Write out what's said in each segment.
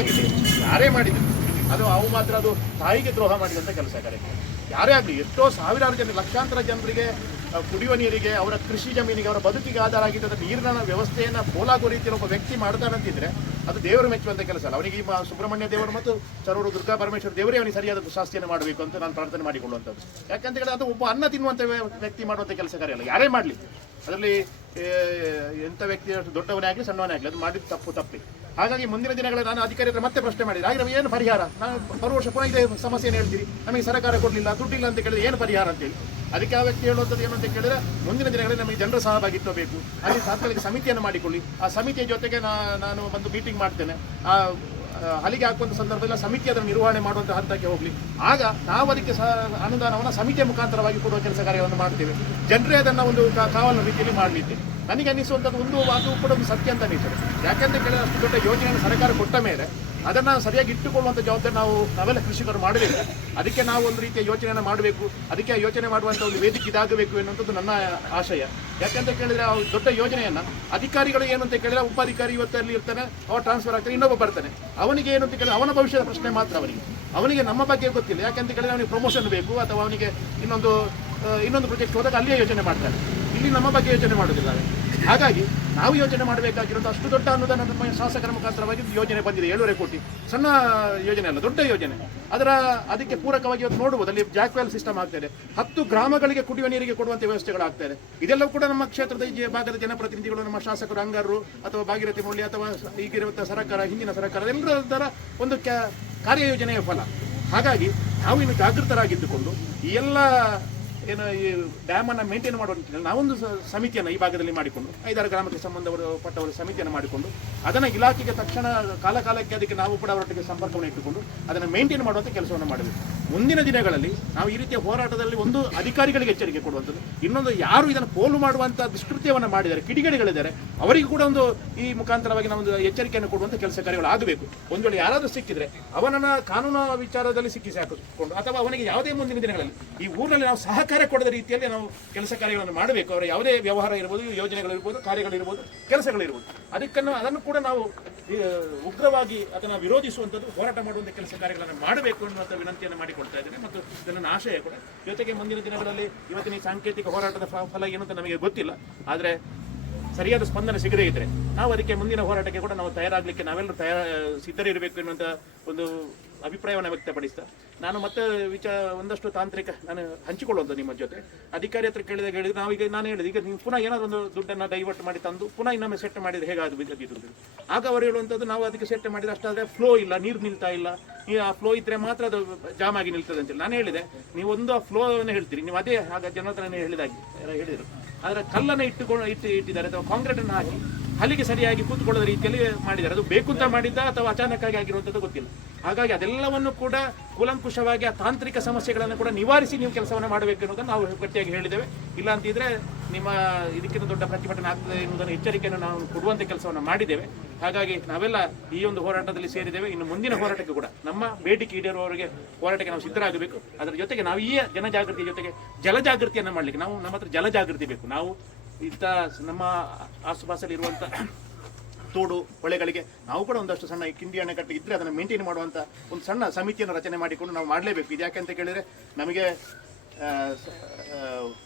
ಆಗಲಿ ಯಾರೇ ಮಾಡಿದ್ರು. ಅದು ಅವು ಮಾತ್ರ ಅದು ತಾಯಿಗೆ ದ್ರೋಹ ಮಾಡಿದಂಥ ಕೆಲಸ ಕಾರ್ಯ. ಯಾರೇ ಆಗಲಿ, ಎಷ್ಟೋ ಸಾವಿರಾರು ಜನ, ಲಕ್ಷಾಂತರ ಜನರಿಗೆ ಕುಡಿಯುವ ನೀರಿಗೆ, ಅವರ ಕೃಷಿ ಜಮೀನಿಗೆ, ಅವರ ಬದುಕಿಗೆ ಆಧಾರ ಆಗಿದ್ದ ನೀರಿನ ವ್ಯವಸ್ಥೆಯನ್ನು ಪೋಲಾಗುವ ರೀತಿಯಲ್ಲಿ ಒಬ್ಬ ವ್ಯಕ್ತಿ ಮಾಡ್ತಾನಂತಿದ್ರೆ ಅದು ದೇವರು ಮೆಚ್ಚುವಂಥ ಕೆಲಸ ಅಲ್ಲ. ಅವನಿಗೆ ಈ ಸುಬ್ರಹ್ಮಣ್ಯ ದೇವರು ಮತ್ತು ಚರೂರು ದುರ್ಗಾ ಪರಮೇಶ್ವರ ದೇವರೇ ಅವನಿಗೆ ಸರಿಯಾದ ಶಾಸ್ತಿಯನ್ನು ಮಾಡಬೇಕು ಅಂತ ನಾನು ಪ್ರಾರ್ಥನೆ ಮಾಡಿಕೊಳ್ಳುವಂಥದ್ದು. ಯಾಕಂತ ಹೇಳಿದ್ರೆ ಅದು ಒಬ್ಬ ಅನ್ನ ತಿನ್ನುವಂಥ ವ್ಯಕ್ತಿ ಮಾಡುವಂಥ ಕೆಲಸ ಕಾರ್ಯ ಅಲ್ಲ. ಯಾರೇ ಮಾಡಲಿ. ಅದರಲ್ಲಿ ಎಂಥ ವ್ಯಕ್ತಿ ದೊಡ್ಡವನೇ ಆಗಲಿ, ಸಣ್ಣವನೇ ಆಗಲಿ, ಅದು ಮಾಡಿದ ತಪ್ಪು, ತಪ್ಪಿ. ಹಾಗಾಗಿ ಮುಂದಿನ ದಿನಗಳಲ್ಲಿ ನಾನು ಅಧಿಕಾರಿ ಹತ್ರ ಮತ್ತೆ ಪ್ರಶ್ನೆ ಮಾಡಿದೆ ಹಾಗೆ ಏನು ಪರಿಹಾರ? ನಾನು ಬರುವ ವರ್ಷ ಪುನಃ ಇದೇ ಸಮಸ್ಯೆಯನ್ನು ಹೇಳ್ತೀರಿ ನಮಗೆ ಸರ್ಕಾರ ಕೊಡಲಿಲ್ಲ, ದುಡ್ಡಿಲ್ಲ ಅಂತ ಕೇಳಿದ್ರೆ ಏನು ಪರಿಹಾರ ಅಂತೇಳಿ. ಅದಕ್ಕೆ ಆ ವ್ಯಕ್ತಿ ಹೇಳುವಂಥದ್ದು ಏನು ಅಂತ ಕೇಳಿದ್ರೆ, ಮುಂದಿನ ದಿನಗಳಲ್ಲಿ ನಮಗೆ ಜನರ ಸಹಭಾಗಿತ್ವ ಬೇಕು. ಅಲ್ಲಿ ತಾತ್ಕಾಲಿಕ ಸಮಿತಿಯನ್ನು ಮಾಡಿಕೊಳ್ಳಿ. ಆ ಸಮಿತಿಯ ಜೊತೆಗೆ ನಾನು ಬಂದು ಮೀಟಿಂಗ್ ಮಾಡ್ತೇನೆ. ಆ ಅಲ್ಲಿಗೆ ಹಾಕುವಂಥ ಸಂದರ್ಭದಲ್ಲಿ ಸಮಿತಿ ಅದನ್ನು ನಿರ್ವಹಣೆ ಮಾಡುವಂಥ ಹಂತಕ್ಕೆ ಹೋಗಲಿ. ಆಗ ನಾವು ಅದಕ್ಕೆ ಸಹ ಅನುದಾನವನ್ನು ಸಮಿತಿಯ ಮುಖಾಂತರವಾಗಿ ಕೊಡುವ ಕೆಲಸ ಕಾರ್ಯವನ್ನು ಮಾಡ್ತೇವೆ. ಜನರೇ ಅದನ್ನು ಒಂದು ಕಾವಲು ರೀತಿಯಲ್ಲಿ ಮಾಡಲಿದ್ದೇವೆ ನನಗೆ ಅನ್ನಿಸುವಂಥದ್ದು ಒಂದು ಅದು ಕೂಡ ಒಂದು ಸತ್ಯ ಅಂತ ಅನಿಸ್ತದೆ ಯಾಕೆಂತ ಕೇಳಿದ್ರೆ ಅಷ್ಟು ದೊಡ್ಡ ಯೋಜನೆಯನ್ನು ಸರ್ಕಾರ ಕೊಟ್ಟ ಮೇಲೆ ಅದನ್ನು ಸರಿಯಾಗಿ ಇಟ್ಟುಕೊಳ್ಳುವಂಥ ಜವಾಬ್ದಾರಿ ನಾವು ನಾವೆಲ್ಲ ಕೃಷಿಕರು ಮಾಡಬೇಕು ಅದಕ್ಕೆ ನಾವು ಒಂದು ರೀತಿಯ ಯೋಚನೆಯನ್ನು ಮಾಡಬೇಕು. ಅದಕ್ಕೆ ಆ ಯೋಚನೆ ಮಾಡುವಂಥ ಒಂದು ವೇದಿಕೆ ಇದಾಗಬೇಕು ಎನ್ನುವಂಥದ್ದು ನನ್ನ ಆಶಯ. ಯಾಕೆಂತ ಕೇಳಿದ್ರೆ ಆ ದೊಡ್ಡ ಯೋಜನೆಯನ್ನು ಅಧಿಕಾರಿಗಳು ಏನು ಅಂತ ಕೇಳಿದ್ರೆ ಉಪಾಧಿಕಾರಿ ಇವತ್ತಲ್ಲಿ ಇರ್ತಾನೆ, ಅವ ಟ್ರಾನ್ಸ್ಫರ್ ಆಗ್ತಾನೆ, ಇನ್ನೊಬ್ಬ ಬರ್ತಾನೆ. ಅವನಿಗೆ ಏನು ಅಂತ ಕೇಳಿದ್ರೆ ಅವನ ಭವಿಷ್ಯದ ಪ್ರಶ್ನೆ ಮಾತ್ರ ಅವನಿಗೆ. ಅವನಿಗೆ ನಮ್ಮ ಬಗ್ಗೆ ಗೊತ್ತಿಲ್ಲ. ಯಾಕೆಂತ ಕೇಳಿದ್ರೆ ಅವನಿಗೆ ಪ್ರಮೋಷನ್ ಬೇಕು ಅಥವಾ ಅವನಿಗೆ ಇನ್ನೊಂದು ಇನ್ನೊಂದು ಪ್ರೊಜೆಕ್ಟ್ ಹೋದಾಗ ಅಲ್ಲಿಯೇ ಯೋಚನೆ ಮಾಡ್ತಾನೆ ಇಲ್ಲಿ ನಮ್ಮ ಬಗ್ಗೆ ಯೋಚನೆ ಮಾಡುವುದಿಲ್ಲ ಹಾಗಾಗಿ ನಾವು ಯೋಚನೆ ಮಾಡಬೇಕಾಗಿರೋದು ಅಷ್ಟು ದೊಡ್ಡ ಅನುದಾನ ನಮ್ಮ ಶಾಸಕರ ಮುಖಾಂತರವಾಗಿ ಯೋಜನೆ ಬಂದಿದೆ, ಏಳೂವರೆ ಕೋಟಿ. ಸಣ್ಣ ಯೋಜನೆ ಅಲ್ಲ, ದೊಡ್ಡ ಯೋಜನೆ. ಅದರ ಅದಕ್ಕೆ ಪೂರಕವಾಗಿ ಇವತ್ತು ನೋಡುವುದು, ಅಲ್ಲಿ ಜಾಕ್ವೆಲ್ ಸಿಸ್ಟಮ್ ಆಗ್ತಾ ಇದೆ. ಹತ್ತು ಗ್ರಾಮಗಳಿಗೆ ಕುಡಿಯುವ ನೀರಿಗೆ ಕೊಡುವಂತ ವ್ಯವಸ್ಥೆಗಳಾಗ್ತಾ ಇದೆ. ಇದೆಲ್ಲವೂ ಕೂಡ ನಮ್ಮ ಕ್ಷೇತ್ರದ ಭಾಗದ ಜನಪ್ರತಿನಿಧಿಗಳು, ನಮ್ಮ ಶಾಸಕರು ಅಂಗರು ಅಥವಾ ಭಾಗೀರಥಿ ಮೌಲ್ಯ ಅಥವಾ ಈಗಿರುವಂಥ ಸರ್ಕಾರ, ಹಿಂದಿನ ಸರ್ಕಾರ, ಎಲ್ಲದರ ಒಂದು ಕಾರ್ಯಯೋಜನೆಯ ಫಲ. ಹಾಗಾಗಿ ನಾವು ಇನ್ನು ಜಾಗೃತರಾಗಿದ್ದುಕೊಂಡು ಈ ಎಲ್ಲ ಏನು ಈ ಡ್ಯಾಮನ್ನು ಮೇಂಟೈನ್ ಮಾಡುವ ನಿಟ್ಟಿನಲ್ಲಿ ನಾವೊಂದು ಸಮಿತಿಯನ್ನು ಈ ಭಾಗದಲ್ಲಿ ಮಾಡಿಕೊಂಡು, ಐದಾರು ಗ್ರಾಮಕ್ಕೆ ಸಂಬಂಧವರು ಪಟ್ಟವರು ಸಮಿತಿಯನ್ನು ಮಾಡಿಕೊಂಡು, ಅದನ್ನು ಇಲಾಖೆಗೆ ತಕ್ಷಣ ಕಾಲಕಾಲಕ್ಕೆ ಅದಕ್ಕೆ ನಾವು ಕೂಡ ಅವರೊಟ್ಟಿಗೆ ಸಂಪರ್ಕವನ್ನು ಇಟ್ಟುಕೊಂಡು ಅದನ್ನು ಮೇಂಟೈನ್ ಮಾಡುವಂಥ ಕೆಲಸವನ್ನು ಮಾಡಬೇಕು. ಮುಂದಿನ ದಿನಗಳಲ್ಲಿ ನಾವು ಈ ರೀತಿಯ ಹೋರಾಟದಲ್ಲಿ ಒಂದು ಅಧಿಕಾರಿಗಳಿಗೆ ಎಚ್ಚರಿಕೆ ಕೊಡುವಂಥದ್ದು. ಇನ್ನೊಂದು ಯಾರು ಇದನ್ನು ಪೋಲು ಮಾಡುವಂಥ ದುಷ್ಕೃತ್ಯವನ್ನು ಮಾಡಿದ್ದಾರೆ, ಕಿಡಿಗೇಡಿಗಳಿದ್ದಾರೆ, ಅವರಿಗೂ ಕೂಡ ಒಂದು ಈ ಮುಖಾಂತರವಾಗಿ ನಾವು ಒಂದು ಎಚ್ಚರಿಕೆಯನ್ನು ಕೊಡುವಂಥ ಕೆಲಸ ಕಾರ್ಯಗಳು ಆಗಬೇಕು. ಒಂದು ವೇಳೆ ಯಾರಾದರೂ ಸಿಕ್ಕಿದ್ರೆ ಅವನನ್ನ ಕಾನೂನು ವಿಚಾರದಲ್ಲಿ ಸಿಕ್ಕಿಸಿ ಹಾಕಿಕೊಂಡು ಅಥವಾ ಅವನಿಗೆ ಯಾವುದೇ ಮುಂದಿನ ದಿನಗಳಲ್ಲಿ ಈ ಊರಿನಲ್ಲಿ ನಾವು ಸಹಕಾರ ಕೊಡದ ರೀತಿಯಲ್ಲಿ ನಾವು ಕೆಲಸ ಕಾರ್ಯಗಳನ್ನು ಮಾಡಬೇಕು. ಅವರ ಯಾವುದೇ ವ್ಯವಹಾರ ಇರ್ಬೋದು ಯೋಜನೆಗಳಿರ್ಬೋದು ಕಾರ್ಯಗಳಿರ್ಬೋದು ಕೆಲಸಗಳಿರ್ಬೋದು ಅದಕ್ಕನ್ನು ಅದನ್ನು ಕೂಡ ನಾವು ಉಗ್ರವಾಗಿ ಅದನ್ನು ವಿರೋಧಿಸುವಂಥದ್ದು ಹೋರಾಟ ಮಾಡುವಂಥ ಕೆಲಸ ಕಾರ್ಯಗಳನ್ನು ಮಾಡಬೇಕು ಅನ್ನುವಂಥ ವಿನಂತಿಯನ್ನು ಮಾಡಿಕೊಡ್ತಾ ಇದ್ದೇನೆ ಮತ್ತು ಇದನ್ನು ಆಶಯ ಕೂಡ. ಜೊತೆಗೆ ಮುಂದಿನ ದಿನಗಳಲ್ಲಿ ಇವತ್ತಿನ ಈ ಸಾಂಕೇತಿಕ ಹೋರಾಟದ ಫಲ ಏನು ನಮಗೆ ಗೊತ್ತಿಲ್ಲ. ಆದರೆ ಸರಿಯಾದ ಸ್ಪಂದನೆ ಸಿಗದೇ ಇದ್ದರೆ ನಾವು ಅದಕ್ಕೆ ಮುಂದಿನ ಹೋರಾಟಕ್ಕೆ ಕೂಡ ನಾವು ತಯಾರಾಗಲಿಕ್ಕೆ ನಾವೆಲ್ಲರೂ ತಯಾರ, ಸಿದ್ಧರಿರಬೇಕು ಎನ್ನುವಂಥ ಒಂದು ಅಭಿಪ್ರಾಯವನ್ನು ವ್ಯಕ್ತಪಡಿಸ್ತಾ. ನಾನು ಮತ್ತೆ ವಿಚಾರ, ಒಂದಷ್ಟು ತಾಂತ್ರಿಕ ನಾನು ಹಂಚಿಕೊಳ್ಳುವಂಥ ನಿಮ್ಮ ಜೊತೆ. ಅಧಿಕಾರಿ ಹತ್ರ ಕೇಳಿದಾಗ ನಾವು ಈಗ ನಾನು ಹೇಳಿದೆ ಈಗ ನೀವು ಪುನಃ ಏನಾದರೂ ಒಂದು ದುಡ್ಡನ್ನು ಡೈವರ್ಟ್ ಮಾಡಿ ತಂದು, ಪುನಃ ಇನ್ನೊಮ್ಮೆ ಸೆಟ್ ಮಾಡಿದ್ರೆ ಹೇಗಾದ್ರು ಬಿದ್ದು ಆಗ ಅವರು ಹೇಳುವಂಥದ್ದು, ನಾವು ಅದಕ್ಕೆ ಸೆಟ್ ಮಾಡಿದರೆ ಅಷ್ಟಾದರೆ ಫ್ಲೋ ಇಲ್ಲ, ನೀರು ನಿಲ್ತಾ ಇಲ್ಲ. ನೀವು ಆ ಫ್ಲೋ ಇದ್ರೆ ಮಾತ್ರ ಅದು ಜಾಮ್ ಆಗಿ ನಿಲ್ತದೆ ಅಂತೇಳಿ ನಾನು ಹೇಳಿದೆ. ನೀವು ಒಂದು ಆ ಫ್ಲೋವನ್ನು ಹೇಳ್ತೀರಿ, ನೀವು ಅದೇ ಆಗ ಜನತನ ಹೇಳಿದಾಗಿ, ಹೇಳಿದರು. ಆದರೆ ಕಲ್ಲನ್ನು ಇಟ್ಟುಕೊಂಡು, ಇಟ್ಟು ಇಟ್ಟಿದ್ದಾರೆ, ಅಥವಾ ಕಾಂಕ್ರೀಟನ್ನು ಹಾಕಿ ಹಲ್ಲಿಗೆ ಸರಿಯಾಗಿ ಕೂತ್ಕೊಳ್ಳೋ ರೀತಿಯಲ್ಲಿ ಮಾಡಿದ್ದಾರೆ. ಅದು ಬೇಕು ಅಂತ ಮಾಡಿದ್ದ ಅಥವಾ ಅಚಾನಕ್ಕಾಗಿ ಆಗಿರುವಂಥದ್ದು ಗೊತ್ತಿಲ್ಲ. ಹಾಗಾಗಿ ಅದೆಲ್ಲವನ್ನು ಕೂಡ ಕೂಲಂಕುಷವಾಗಿ ಆ ತಾಂತ್ರಿಕ ಸಮಸ್ಯೆಗಳನ್ನು ಕೂಡ ನಿವಾರಿಸಿ ನೀವು ಕೆಲಸವನ್ನು ಮಾಡಬೇಕು ಅನ್ನೋದನ್ನು ನಾವು ಗಟ್ಟಿಯಾಗಿ ಹೇಳಿದ್ದೇವೆ. ಇಲ್ಲ ಅಂತಿದ್ರೆ ನಿಮ್ಮ ಇದಕ್ಕಿಂತ ದೊಡ್ಡ ಪ್ರತಿಭಟನೆ ಆಗ್ತದೆ ಎನ್ನುವುದನ್ನು ಎಚ್ಚರಿಕೆಯನ್ನು ನಾವು ಕೊಡುವಂಥ ಕೆಲಸವನ್ನು ಮಾಡಿದ್ದೇವೆ. ಹಾಗಾಗಿ ನಾವೆಲ್ಲ ಈ ಒಂದು ಹೋರಾಟದಲ್ಲಿ ಸೇರಿದ್ದೇವೆ. ಇನ್ನು ಮುಂದಿನ ಹೋರಾಟಕ್ಕೆ ಕೂಡ ನಮ್ಮ ಬೇಡಿಕೆ ಈಡೇರುವವರಿಗೆ ಹೋರಾಟಕ್ಕೆ ನಾವು ಸಿದ್ಧರಾಗಬೇಕು. ಅದರ ಜೊತೆಗೆ ನಾವು ಈ ಜನಜಾಗೃತಿ ಜೊತೆಗೆ ಜಲಜಾಗೃತಿಯನ್ನು ಮಾಡಲಿಕ್ಕೆ ನಾವು ನಮ್ಮ ಹತ್ರ ಜಲಜಾಗೃತಿ ಬೇಕು. ನಾವು ಇಂಥ ನಮ್ಮ ಆಸುಪಾಸಲ್ಲಿ ಇರುವಂಥ ತೋಡು ಹೊಳೆಗಳಿಗೆ ನಾವು ಕೂಡ ಒಂದಷ್ಟು ಸಣ್ಣ ಕಿಂಡಿ ಅಣೆಕಟ್ಟು ಇದ್ದರೆ ಅದನ್ನು ಮೇಂಟೈನ್ ಮಾಡುವಂಥ ಒಂದು ಸಣ್ಣ ಸಮಿತಿಯನ್ನು ರಚನೆ ಮಾಡಿಕೊಂಡು ನಾವು ಮಾಡಲೇಬೇಕು. ಇದು ಯಾಕೆ ಅಂತ ಕೇಳಿದರೆ ನಮಗೆ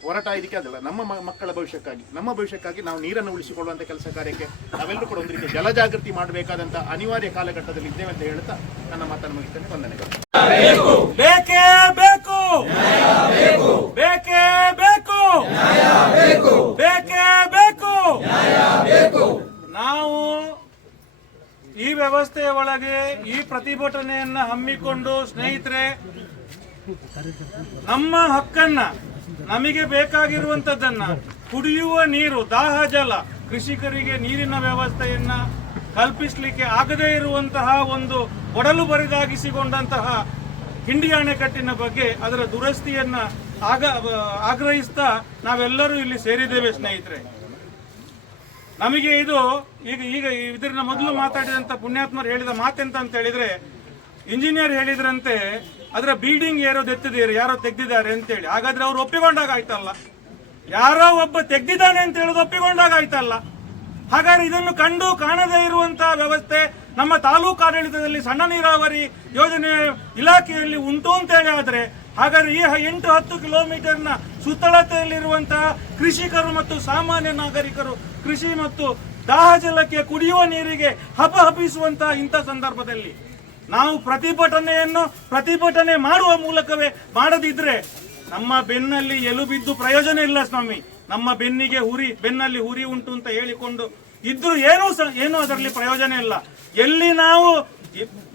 ಹೊರಟ ಇದಕ್ಕೆ ಅದಲ್ಲ ನಮ್ಮ ಮಕ್ಕಳ ಭವಿಷ್ಯಕ್ಕಾಗಿ. ನಮ್ಮ ಭವಿಷ್ಯಕ್ಕಾಗಿ ನಾವು ನೀರನ್ನು ಉಳಿಸಿಕೊಳ್ಳುವಂಥ ಕೆಲಸ ಕಾರ್ಯಕ್ಕೆ ನಾವೆಲ್ಲರೂ ಕೂಡ ಒಂದು ರೀತಿಯ ಜಲಜಾಗೃತಿ ಮಾಡಬೇಕಾದಂಥ ಅನಿವಾರ್ಯ ಕಾಲಘಟ್ಟದಲ್ಲಿ ಇದ್ದೇವೆ ಅಂತ ಹೇಳ್ತಾ ನನ್ನ ಮಾತನ್ನು ಮುಗಿಸ್ತೇನೆ. ವಂದನೆಗಳು ಬೇಕೇ ಬೇಕು ಬೇಕೇ ಬೇಕು ಬೇಕೇ ಬೇಕು ನಾವು ಈ ವ್ಯವಸ್ಥೆಯ ಒಳಗೆ ಈ ಪ್ರತಿಭಟನೆಯನ್ನ ಹಮ್ಮಿಕೊಂಡು, ಸ್ನೇಹಿತರೆ, ನಮ್ಮ ಹಕ್ಕನ್ನ, ನಮಗೆ ಬೇಕಾಗಿರುವಂತದ್ದನ್ನ ಕುಡಿಯುವ ನೀರು, ದಾಹ, ಜಲ, ಕೃಷಿಕರಿಗೆ ನೀರಿನ ವ್ಯವಸ್ಥೆಯನ್ನ ಕಲ್ಪಿಸಲಿಕ್ಕೆ ಆಗದೇ ಇರುವಂತಹ ಒಂದು ಒಡಲು ಬರಿದಾಗಿಸಿಕೊಂಡಂತಹ ಹಿಂಡಿ ಅಣೆಕಟ್ಟಿನ ಬಗ್ಗೆ ಅದರ ದುರಸ್ತಿಯನ್ನ ಆಗ ಆಗ್ರಹಿಸ್ತಾ ನಾವೆಲ್ಲರೂ ಇಲ್ಲಿ ಸೇರಿದ್ದೇವೆ, ಸ್ನೇಹಿತರೆ. ನಮಗೆ ಇದು, ಈಗ ಈಗ ಇದನ್ನ ಮೊದಲು ಮಾತಾಡಿದಂತ ಪುಣ್ಯಾತ್ಮರು ಹೇಳಿದ ಮಾತೆಂತ ಅಂತ ಹೇಳಿದ್ರೆ, ಇಂಜಿನಿಯರ್ ಹೇಳಿದ್ರಂತೆ, ಅದರ ಬಿಲ್ಡಿಂಗ್ ಯಾರೋ ಎತ್ತಿದ್ದೀರಿ ಯಾರೋ ತೆಗ್ದಿದ್ದಾರೆ ಅಂತೇಳಿ. ಹಾಗಾದ್ರೆ ಅವ್ರು ಒಪ್ಪಿಕೊಂಡಾಗ ಆಯ್ತಲ್ಲ? ಯಾರೋ ಒಬ್ಬ ತೆಗ್ದಿದ್ದಾನೆ ಅಂತ ಹೇಳೋದು ಒಪ್ಪಿಕೊಂಡಾಗ ಆಯ್ತಲ್ಲ? ಹಾಗಾದ್ರೆ ಇದನ್ನು ಕಂಡು ಕಾಣದೇ ಇರುವಂತ ವ್ಯವಸ್ಥೆ ನಮ್ಮ ತಾಲೂಕು ಆಡಳಿತದಲ್ಲಿ ಸಣ್ಣ ನೀರಾವರಿ ಯೋಜನೆ ಇಲಾಖೆಯಲ್ಲಿ ಉಂಟು ಅಂತ ಹೇಳಿ ಆದ್ರೆ ಹಾಗಾದ್ರೆ ಈ ಎಂಟು ಹತ್ತು ಕಿಲೋಮೀಟರ್ನ ಸುತ್ತಳತೆಯಲ್ಲಿರುವಂತಹ ಕೃಷಿಕರು ಮತ್ತು ಸಾಮಾನ್ಯ ನಾಗರಿಕರು ಕೃಷಿ ಮತ್ತು ದಾಹ ಜಲಕ್ಕೆ ಕುಡಿಯುವ ನೀರಿಗೆ ಹಪಹಪಿಸುವಂತಹ ಇಂಥ ಸಂದರ್ಭದಲ್ಲಿ ನಾವು ಪ್ರತಿಭಟನೆಯನ್ನು ಪ್ರತಿಭಟನೆ ಮಾಡುವ ಮೂಲಕವೇ ಮಾಡದಿದ್ರೆ ನಮ್ಮ ಬೆನ್ನಲ್ಲಿ ಎಲುಬಿದ್ದು ಪ್ರಯೋಜನ ಇಲ್ಲ ಸ್ವಾಮಿ. ನಮ್ಮ ಬೆನ್ನಿಗೆ ಹುರಿ ಬೆನ್ನಲ್ಲಿ ಹುರಿ ಉಂಟು ಅಂತ ಹೇಳಿಕೊಂಡು ಇದ್ರೂ ಏನೂ ಏನೂ ಅದರಲ್ಲಿ ಪ್ರಯೋಜನ ಇಲ್ಲ. ಎಲ್ಲಿ ನಾವು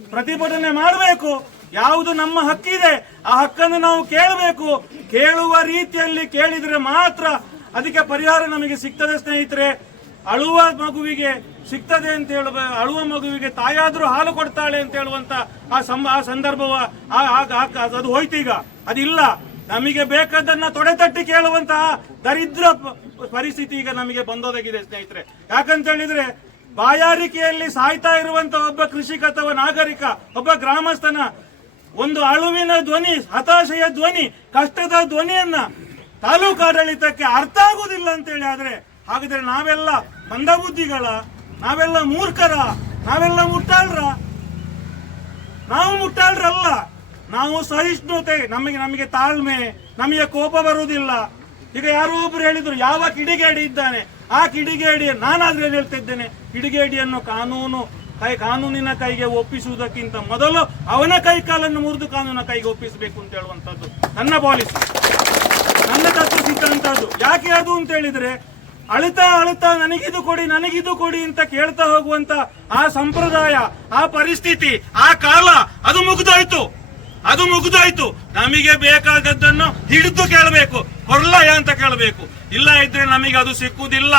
ಪ್ರತಿಭಟನೆ ಮಾಡಬೇಕು? ಯಾವುದು ನಮ್ಮ ಹಕ್ಕಿದೆ, ಆ ಹಕ್ಕನ್ನು ನಾವು ಕೇಳಬೇಕು. ಕೇಳುವ ರೀತಿಯಲ್ಲಿ ಕೇಳಿದ್ರೆ ಮಾತ್ರ ಅದಕ್ಕೆ ಪರಿಹಾರ ನಮಗೆ ಸಿಗ್ತದೆ ಸ್ನೇಹಿತರೆ. ಅಳುವ ಮಗುವಿಗೆ ಸಿಗ್ತದೆ ಅಂತ ಹೇಳುವ, ಅಳುವ ಮಗುವಿಗೆ ತಾಯಾದರೂ ಹಾಲು ಕೊಡ್ತಾಳೆ ಅಂತ ಹೇಳುವಂತ ಆ ಸಂ ಆ ಸಂದರ್ಭವ ಅದು ಹೋಯ್ತೀಗ ಅದಿಲ್ಲ. ನಮಗೆ ಬೇಕಾದನ್ನ ತೊಡೆತಟ್ಟಿ ಕೇಳುವಂತಹ ದರಿದ್ರ ಪರಿಸ್ಥಿತಿ ಈಗ ನಮಗೆ ಬಂದೋದಾಗಿದೆ ಸ್ನೇಹಿತರೆ. ಯಾಕಂತ ಹೇಳಿದ್ರೆ, ಬಾಯಾರಿಕೆಯಲ್ಲಿ ಸಾಯ್ತಾ ಇರುವಂತ ಒಬ್ಬ ಕೃಷಿಕ ಅಥವಾ ನಾಗರಿಕ, ಒಬ್ಬ ಗ್ರಾಮಸ್ಥನ ಒಂದು ಅಳುವಿನ ಧ್ವನಿ, ಹತಾಶೆಯ ಧ್ವನಿ, ಕಷ್ಟದ ಧ್ವನಿಯನ್ನ ತಾಲೂಕು ಆಡಳಿತಕ್ಕೆ ಅರ್ಥ ಆಗುದಿಲ್ಲ ಅಂತೇಳಿ ಆದ್ರೆ ಹಾಗಿದ್ರೆ ನಾವೆಲ್ಲ ಮಂದಬುದ್ಧಿಗಳ ನಾವೆಲ್ಲ ಮೂರ್ಖರ, ನಾವೆಲ್ಲ ಮುಟ್ಟಾಳ್ರ? ನಾವು ಮುಟ್ಟಾಳ್ರಲ್ಲ. ನಾವು ಸಹಿಷ್ಣುತೆ, ನಮಗೆ ನಮಗೆ ತಾಳ್ಮೆ, ನಮಗೆ ಕೋಪ ಬರುವುದಿಲ್ಲ. ಈಗ ಯಾರೋ ಒಬ್ರು ಹೇಳಿದ್ರು, ಯಾವ ಕಿಡಿಗೇಡಿ ಇದ್ದಾನೆ? ಆ ಕಿಡಿಗೇಡಿ ನಾನಾದ್ರೆ ಹೇಳ್ತಿದ್ದೇನೆ? ಕಿಡಿಗೇಡಿಯನ್ನು ಕಾನೂನು ಕೈ ಕಾನೂನಿನ ಕೈಗೆ ಒಪ್ಪಿಸುವುದಕ್ಕಿಂತ ಮೊದಲು ಅವನ ಕೈ ಕಾಲನ್ನು ಮುರಿದು ಕಾನೂನಿನ ಕೈಗೆ ಒಪ್ಪಿಸಬೇಕು ಅಂತ ಹೇಳುವಂತದ್ದು ನನ್ನ ಪಾಲಿಸಿ ನನ್ನ ತತ್ವ ಸಿದ್ಧಾಂತ ಯಾಕೆ ಅದು ಅಂತ ಹೇಳಿದ್ರೆ ಅಳಿತಾ ಅಳಿತಾ ನನಗಿದು ಕೊಡಿ ನನಗಿದು ಕೊಡಿ ಅಂತ ಕೇಳ್ತಾ ಹೋಗುವಂತ ಆ ಸಂಪ್ರದಾಯ, ಆ ಪರಿಸ್ಥಿತಿ, ಆ ಕಾಲ, ಅದು ಮುಗಿದೋಯ್ತು. ಅದು ಮುಗಿದೋಯ್ತು. ನಮಗೆ ಬೇಕಾದದ್ದನ್ನು ಹಿಡಿದು ಕೇಳಬೇಕು. ಕೊರ್ಲಯ ಅಂತ ಕೇಳಬೇಕು. ಇಲ್ಲ ಇದ್ರೆ ನಮಗೆ ಅದು ಸಿಕ್ಕುವುದಿಲ್ಲ.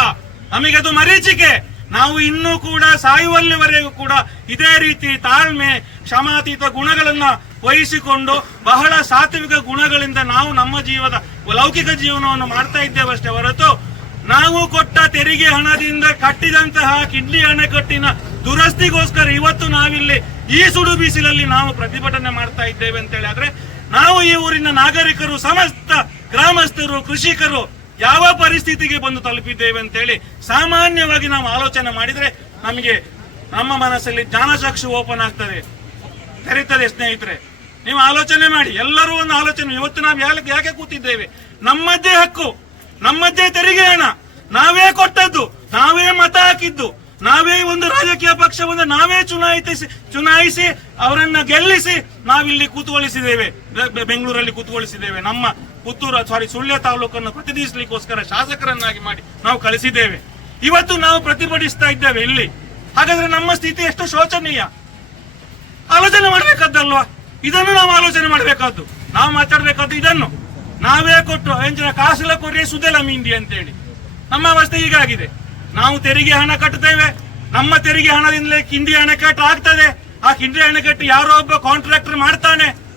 ನಮಗೆ ಅದು ಮರೀಚಿಕೆ. ನಾವು ಇನ್ನೂ ಕೂಡ ಸಾಯುವಲ್ಲಿವರೆಗೂ ಕೂಡ ಇದೇ ರೀತಿ ತಾಳ್ಮೆ, ಕ್ಷಮಾತೀತ ಗುಣಗಳನ್ನ ವಹಿಸಿಕೊಂಡು ಬಹಳ ಸಾತ್ವಿಕ ಗುಣಗಳಿಂದ ನಾವು ನಮ್ಮ ಜೀವದ ಲೌಕಿಕ ಜೀವನವನ್ನು ಮಾಡ್ತಾ ಇದ್ದೇವಷ್ಟೇ ಹೊರತು ನಾವು ಕೊಟ್ಟ ತೆರಿಗೆ ಹಣದಿಂದ ಕಟ್ಟಿದಂತಹ ಕಿಡ್ನಿ ಅಣೆಕಟ್ಟಿನ ದುರಸ್ತಿಗೋಸ್ಕರ ಇವತ್ತು ನಾವಿಲ್ಲಿ ಈ ಸುಡು ಬಿಸಿಲಲ್ಲಿ ನಾವು ಪ್ರತಿಭಟನೆ ಮಾಡ್ತಾ ಇದ್ದೇವೆ ಅಂತ ಆದ್ರೆ ನಾವು ಈ ಊರಿನ ನಾಗರಿಕರು, ಸಮಸ್ತ ಗ್ರಾಮಸ್ಥರು, ಕೃಷಿಕರು ಯಾವ ಪರಿಸ್ಥಿತಿಗೆ ಬಂದು ತಲುಪಿದ್ದೇವೆ ಅಂತೇಳಿ ಸಾಮಾನ್ಯವಾಗಿ ನಾವು ಆಲೋಚನೆ ಮಾಡಿದ್ರೆ ನಮಗೆ ನಮ್ಮ ಮನಸ್ಸಲ್ಲಿ ಜ್ಞಾನಚಕ್ಷು ಓಪನ್ ಆಗ್ತದೆ. ತೆರೀತದೆ ಸ್ನೇಹಿತರೆ. ನೀವು ಆಲೋಚನೆ ಮಾಡಿ, ಎಲ್ಲರೂ ಒಂದು ಆಲೋಚನೆ. ಇವತ್ತು ನಾವು ಯಾಕೆ ಯಾಕೆ ಕೂತಿದ್ದೇವೆ? ನಮ್ಮದ್ದೇ ಹಕ್ಕು. ನಮ್ಮದ್ದೇ ತೆರಿಗೆ ಹಣ. ನಾವೇ ಕೊಟ್ಟದ್ದು. ನಾವೇ ಮತ ಹಾಕಿದ್ದು. ನಾವೇ ಒಂದು ರಾಜಕೀಯ ಪಕ್ಷವನ್ನು ನಾವೇ ಚುನಾಯಿಸಿ ಚುನಾಯಿಸಿ ಅವರನ್ನ ಗೆಲ್ಲಿಸಿ ನಾವಿಲ್ಲಿ ಕೂತುಗೊಳಿಸಿದ್ದೇವೆ. ಬೆಂಗಳೂರಲ್ಲಿ ಕೂತುಗೊಳಿಸಿದ್ದೇವೆ. ನಮ್ಮ ಪುತ್ತೂರು ಸಾರಿ ಸುಳ್ಯ ತಾಲೂಕನ್ನು ಪ್ರತಿನಿಧಿಸಲಿಕ್ಕೋಸ್ಕರ ಶಾಸಕರನ್ನಾಗಿ ಮಾಡಿ ನಾವು ಕಳಿಸಿದ್ದೇವೆ. ಇವತ್ತು ನಾವು ಪ್ರತಿಭಟಿಸ್ತಾ ಇದ್ದೇವೆ ಇಲ್ಲಿ. ಹಾಗಾದ್ರೆ ನಮ್ಮ ಸ್ಥಿತಿ ಎಷ್ಟು ಶೋಚನೀಯ? ಆಲೋಚನೆ ಮಾಡ್ಬೇಕಾದ್ದಲ್ವಾ? ಇದನ್ನು ನಾವು ಆಲೋಚನೆ ಮಾಡಬೇಕಾದ್ದು. ನಾವು ಮಾತಾಡಬೇಕಾದ್ದು ಇದನ್ನು. ನಾವೇ ಕೊಟ್ಟು ಎಂಚಿನ ಕಾಸಲ ಕೊರಿ ಸುದೆಲ ಮೀಂದಿ ಅಂತೇಳಿ. ನಮ್ಮ ಅವಸ್ಥೆ ಹೀಗಾಗಿದೆ. ನಾವು ತೆರಿಗೆ ಹಣ ಕಟ್ಟುತ್ತೇವೆ ನಮ್ಮ ತೆರಿಗೆ ಹಣದಿಂದಲೇ ಕಿಂಡಿ ಅಣೆಕಟ್ಟು ಆಗ್ತದೆ. ಆ ಕಿಂಡಿ ಅಣೆಕಟ್ಟು ಯಾರೋ ಒಬ್ಬ ಕಾಂಟ್ರಾಕ್ಟರ್ ಮಾಡ್ತಾನೆ.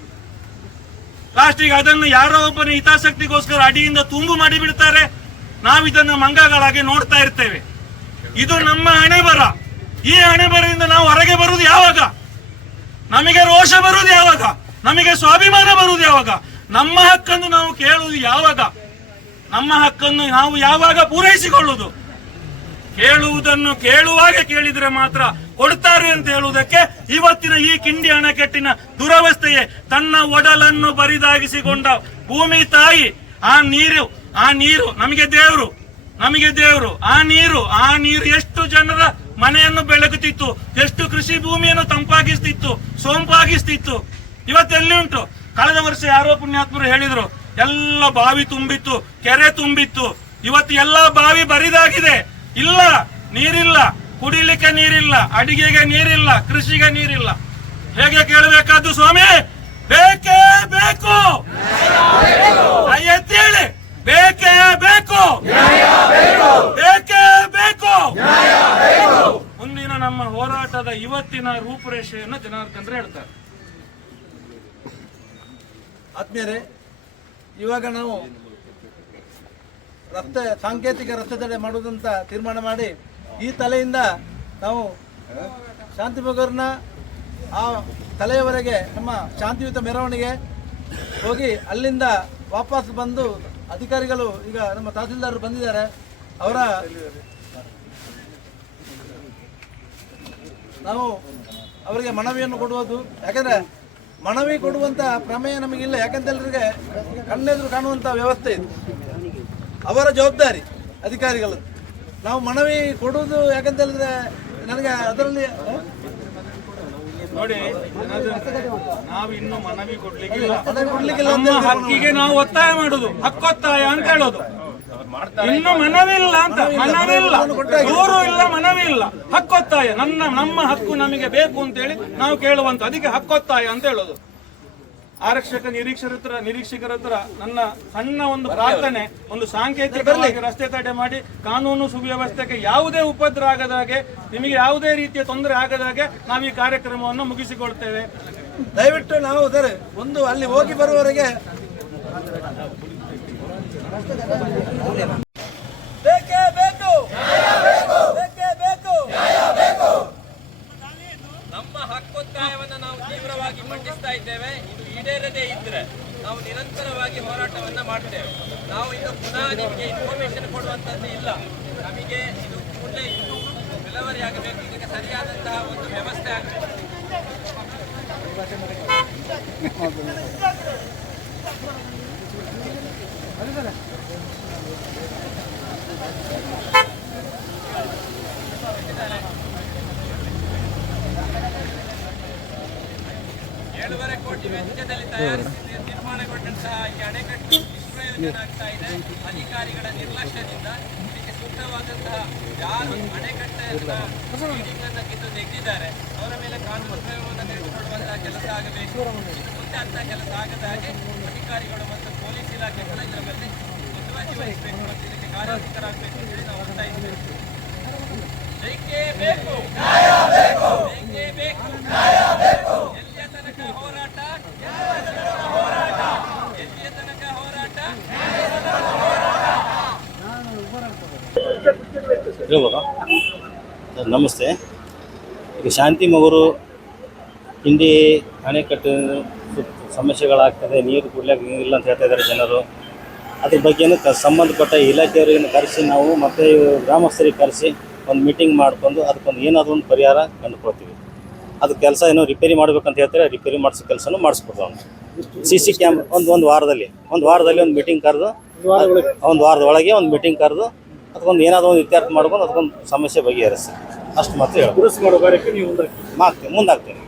ಲಾಸ್ಟಿಗೆ ಅದನ್ನು ಯಾರೋ ಒಬ್ಬನ ಹಿತಾಸಕ್ತಿಗೋಸ್ಕರ ಅಡಿಯಿಂದ ತುಂಬು ಮಾಡಿ ಬಿಡ್ತಾರೆ ನಾವು ಇದನ್ನು ಮಂಗಗಳಾಗಿ ನೋಡ್ತಾ ಇರ್ತೇವೆ. ಇದು ನಮ್ಮ ಹಣೆ ಬರ ಈ ಹಣೆ ಬರದಿಂದ ನಾವು ಹೊರಗೆ ಬರುವುದು ಯಾವಾಗ? ನಮಗೆ ರೋಷ ಬರುವುದು ಯಾವಾಗ? ನಮಗೆ ಸ್ವಾಭಿಮಾನ ಬರುವುದು ಯಾವಾಗ? ನಮ್ಮ ಹಕ್ಕನ್ನು ನಾವು ಕೇಳುವುದು ಯಾವಾಗ? ನಮ್ಮ ಹಕ್ಕನ್ನು ನಾವು ಯಾವಾಗ ಪೂರೈಸಿಕೊಳ್ಳುವುದು? ಕೇಳುವುದನ್ನು ಕೇಳುವಾಗ ಕೇಳಿದ್ರೆ ಮಾತ್ರ ಕೊಡ್ತಾರೆ ಅಂತ ಹೇಳುವುದಕ್ಕೆ ಇವತ್ತಿನ ಈ ಕಿಂಡಿ ಅಣೆಕಟ್ಟಿನ ದುರವಸ್ಥೆಯೇ ತನ್ನ ಒಡಲನ್ನು ಬರಿದಾಗಿಸಿಕೊಂಡ ಭೂಮಿ ತಾಯಿ. ಆ ನೀರು ಆ ನೀರು ನಮಗೆ ದೇವರು ನಮಗೆ ದೇವರು. ಆ ನೀರು ಆ ನೀರು ಎಷ್ಟು ಜನರ ಮನೆಯನ್ನು ಬೆಳಗುತ್ತಿತ್ತು ಎಷ್ಟು ಕೃಷಿ ಭೂಮಿಯನ್ನು ತಂಪಾಗಿಸ್ತಿತ್ತು, ಸೋಂಪಾಗಿಸ್ತಿತ್ತು. ಇವತ್ತೆಲ್ಲಿ ಉಂಟು? ಕಳೆದ ವರ್ಷ ಯಾರೋ ಪುಣ್ಯಾತ್ಮರು ಹೇಳಿದ್ರು, ಎಲ್ಲ ಬಾವಿ ತುಂಬಿತ್ತು, ಕೆರೆ ತುಂಬಿತ್ತು. ಇವತ್ತು ಎಲ್ಲ ಬಾವಿ ಬರಿದಾಗಿದೆ. ಇಲ್ಲ, ನೀರಿಲ್ಲ. ಕುಡಿಲಿಕ್ಕೆ ನೀರಿಲ್ಲ, ಅಡಿಗೆಗೆ ನೀರಿಲ್ಲ, ಕೃಷಿಗೆ ನೀರಿಲ್ಲ. ಹೇಗೆ ಕೇಳಬೇಕಾದ್ದು ಸ್ವಾಮಿ? ಬೇಕೇ ಬೇಕು. ಕೈ ಎತ್ತಿ ಹೇಳಿ ಬೇಕೇ ಬೇಕು. ಬೇಕೇ ಬೇಕು. ಮುಂದಿನ ನಮ್ಮ ಹೋರಾಟದ ಇವತ್ತಿನ ರೂಪುರೇಷೆಯನ್ನು ಜನಾರ್ದನ್ ಹೇಳ್ತಾರೆ. ಆತ್ಮೀಯರೇ, ಇವಾಗ ನಾವು ರಸ್ತೆ, ಸಾಂಕೇತಿಕ ರಸ್ತೆ ತಡೆ ಮಾಡುವುದಂತ ತೀರ್ಮಾನ ಮಾಡಿ ಈ ತಲೆಯಿಂದ ನಾವು ಶಾಂತಿಮಗರ್ನ ಆ ತಲೆಯವರೆಗೆ ನಮ್ಮ ಶಾಂತಿಯುತ ಮೆರವಣಿಗೆ ಹೋಗಿ ಅಲ್ಲಿಂದ ವಾಪಸ್ ಬಂದು ಅಧಿಕಾರಿಗಳು ಈಗ ನಮ್ಮ ತಹಸೀಲ್ದಾರರು ಬಂದಿದ್ದಾರೆ. ಅವರ ನಾವು ಅವರಿಗೆ ಮನವಿಯನ್ನು ಕೊಡುವುದು. ಯಾಕಂದರೆ ಮನವಿ ಕೊಡುವಂಥ ಪ್ರಮೇಯ ನಮಗಿಲ್ಲ. ಯಾಕಂತೇಳಿದ್ರೆ ಕಣ್ಣೆದುರು ಕಾಣುವಂಥ ವ್ಯವಸ್ಥೆ ಇದೆ. ಅವರ ಜವಾಬ್ದಾರಿ ಅಧಿಕಾರಿಗಳು. ನಾವು ಮನವಿ ಕೊಡುವುದು ಯಾಕಂತ ಹೇಳಿದ್ರೆ ನನಗೆ ಅದರಲ್ಲಿ ನೋಡಿ ನಾವು ಇನ್ನು ಮನವಿ ನಮ್ಮ ಹಕ್ಕಿಗೆ ನಾವು ಒತ್ತಾಯ ಮಾಡುದು ಹಕ್ಕೊತ್ತಾಯ ಅಂತ ಹೇಳೋದು. ಇನ್ನು ಮನವಿಲ್ಲ ಅಂತ ಮನವಿಲ್ಲ ದೂರು ಇಲ್ಲ ಮನವಿ ಇಲ್ಲ. ಹಕ್ಕೊತ್ತಾಯ ನನ್ನ ನಮ್ಮ ಹಕ್ಕು ನಮಗೆ ಬೇಕು ಅಂತ ಹೇಳಿ ನಾವು ಕೇಳುವಂತ ಅದಕ್ಕೆ ಹಕ್ಕೊತ್ತಾಯ ಅಂತ ಹೇಳೋದು. ಆರಕ್ಷಕ ನಿರೀಕ್ಷರ ಹತ್ರ ನಿರೀಕ್ಷಕರ ಹತ್ರ ನನ್ನ ಸಣ್ಣ ಒಂದು ಪ್ರಾರ್ಥನೆ ಒಂದು ಸಾಂಕೇತಿಕವಾಗಿ ರಸ್ತೆ ತಡೆ ಮಾಡಿ ಕಾನೂನು ಸುವ್ಯವಸ್ಥೆಗೆ ಯಾವುದೇ ಉಪದ್ರ ಆಗದ ಹಾಗೆ ನಿಮಗೆ ಯಾವುದೇ ರೀತಿಯ ತೊಂದರೆ ಆಗದ ಹಾಗೆ ನಾವು ಈ ಕಾರ್ಯಕ್ರಮವನ್ನು ಮುಗಿಸಿಕೊಳ್ತೇವೆ. ದಯವಿಟ್ಟು ನಾವು ಸರ್ ಒಂದು ಅಲ್ಲಿ ಹೋಗಿ ಬರುವವರೆಗೆ ಬೇಕೇ ಬೇಕು ಬೇಕೇ ಬೇಕು ನಮ್ಮ ಹಕ್ಕೊತ್ತಾಯವನ್ನು ನಾವು ತೀವ್ರವಾಗಿ ಮಂಡಿಸ್ತಾ ಇದ್ದೇವೆ ಈಡೇರದೇ ಇದ್ರೆ ನಾವು ನಿರಂತರವಾಗಿ ಹೋರಾಟವನ್ನ ಮಾಡ್ತೇವೆ. ನಾವು ಇನ್ನು ಪುನಃ ನಿಮಗೆ ಇನ್ಫಾರ್ಮೇಶನ್ ಕೊಡುವಂತದ್ದು ಇಲ್ಲ. ನಮಗೆ ಇದು ಕೂಡಲೇ ಇನ್ನು ಡೆಲಿವರಿ ಆಗಬೇಕು ಇದಕ್ಕೆ ಸರಿಯಾದಂತಹ ಒಂದು ವ್ಯವಸ್ಥೆ ಆಗಬೇಕು. ಏಳೂವರೆ ಕೋಟಿ ವೆಚ್ಚದಲ್ಲಿ ತಯಾರಿಸಿ ನಿರ್ಮಾಣಗೊಂಡಂತಹ ಈ ಅಣೆಕಟ್ಟು ನಿಷ್ಪ್ರಯೋಜನ ಇದೆ. ಅಧಿಕಾರಿಗಳ ನಿರ್ಲಕ್ಷ್ಯದಿಂದ ಇದಕ್ಕೆ ಸೂಕ್ತವಾದಂತಹ ಯಾರು ಅಣೆಕಟ್ಟನ್ನ ಕಿತ್ತು ತೆಗೆದಿದ್ದಾರೆ, ಅವರ ಮೇಲೆ ಕಾನೂನು ಕ್ರಮವನ್ನು ತೆಗೆದುಕೊಳ್ಳುವಂತಹ ಕೆಲಸ ಆಗಬೇಕು. ಮುಂದೆ ಅಂತ ಕೆಲಸ ಆಗದ ಹಾಗೆ ಅಧಿಕಾರಿಗಳು ಮತ್ತು ಪೊಲೀಸ್ ಇಲಾಖೆಗಳು ಇದರ ಮೇಲೆ ವಹಿಸಬೇಕು ಮತ್ತು ಇದಕ್ಕೆ ಕಾರ್ಯೋನ್ಮುಖರಾಗಬೇಕು ಅಂತ ಹೇಳಿ ನಾವು ಬೇಕು. ಬೇಕೇ ಬೇಕು. ಹೇಳ್ಬೋದಾ ಸರ್ ನಮಸ್ತೆ. ಈಗ ಶಾಂತಿ ಮಗರು ಹಿಂಡಿ ಅಣೆಕಟ್ಟು ಸುತ್ತ ಸಮಸ್ಯೆಗಳಾಗ್ತದೆ ನೀರು ಕುಡ್ಲಿಕ್ಕೆ ಇಲ್ಲ ಅಂತ ಹೇಳ್ತಾ ಇದ್ದಾರೆ ಜನರು. ಅದ್ರ ಬಗ್ಗೆನೂ ಕ ಸಂಬಂಧಪಟ್ಟ ಇಲಾಖೆಯವರಿಗೆ ಕರೆಸಿ ನಾವು ಮತ್ತು ಗ್ರಾಮಸ್ಥರಿಗೆ ಕರೆಸಿ ಒಂದು ಮೀಟಿಂಗ್ ಮಾಡ್ಕೊಂಡು ಅದಕ್ಕೊಂದು ಏನಾದರೂ ಒಂದು ಪರಿಹಾರ ಕಂಡುಕೊಳ್ತೀವಿ. ಅದು ಕೆಲಸ ಏನೋ ರಿಪೇರಿ ಮಾಡಬೇಕಂತ ಹೇಳ್ತಾರೆ ರಿಪೇರಿ ಮಾಡಿಸೋ ಕೆಲಸನೂ ಮಾಡಿಸ್ಕೊಡ್ತಾವೆ ಸಿ ಸಿ ಕ್ಯಾಮ್ ಒಂದು ಒಂದು ವಾರದಲ್ಲಿ ಒಂದು ವಾರದಲ್ಲಿ ಒಂದು ಮೀಟಿಂಗ್ ಕರೆದು ಒಂದು ವಾರದ ಒಳಗೆ ಒಂದು ಮೀಟಿಂಗ್ ಕರೆದು ಅದಕ್ಕೊಂದು ಏನಾದರೂ ಒಂದು ಇತ್ಯರ್ಥ ಮಾಡ್ಕೊಂಡು ಅದಕ್ಕೊಂದು ಸಮಸ್ಯೆ ಬಗೆಹರಿಸಿ. ಅಷ್ಟು ಮಾತ್ರ ಹೇಳಿ ದುರಸ್ತಿ ಮಾಡೋ ಕಾರ್ಯಕ್ಕೆ ನೀವು ಮಾಡ್ತೀನಿ ಮುಂದಾಗ್ತೀನಿ